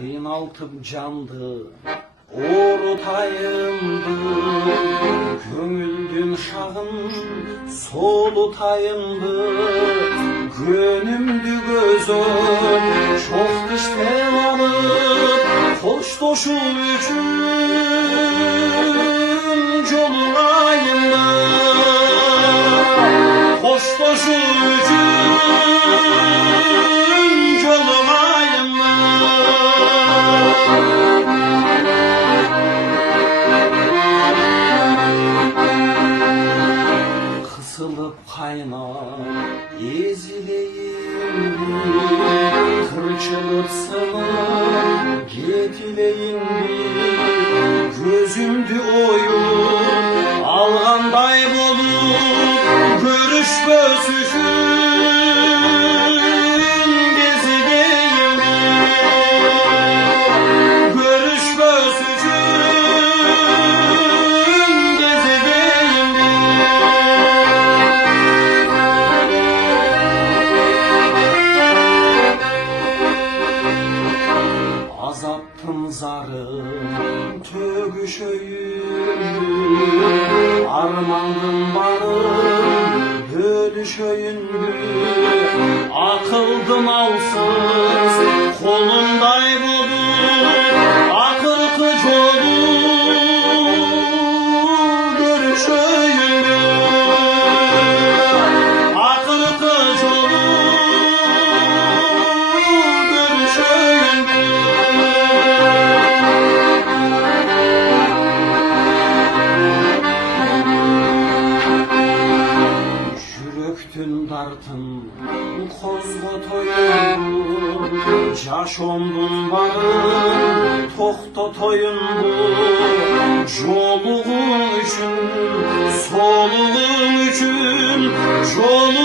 Kıynaltıp candı, orutayındı, Göngüldün şağın solutayındı, Gönümdü gözüm çok dişten alıp, Hoştoşu üçün jolunayındı, Hoştoşu üçün jolunayındı. Kısılıp kaynar ezileyim, kırçılıp sınıp getileyim, gözümdü oyun alğanday bolup, görüşmös üçün gezileyim, görüşmös üçün gezileyim. Azaptım zarım tөгüşöyündü, armandım barım bölüşöyündü, akıldım alsız kolumday bolup, akılkı jolu görüşöyündü, akılkı jolu görüşöyündü. Yürektün dartın kozgotoyundu, Jaşondun barın toxtotoyundu, Joluğun üçün, soluğun üçün, joluğun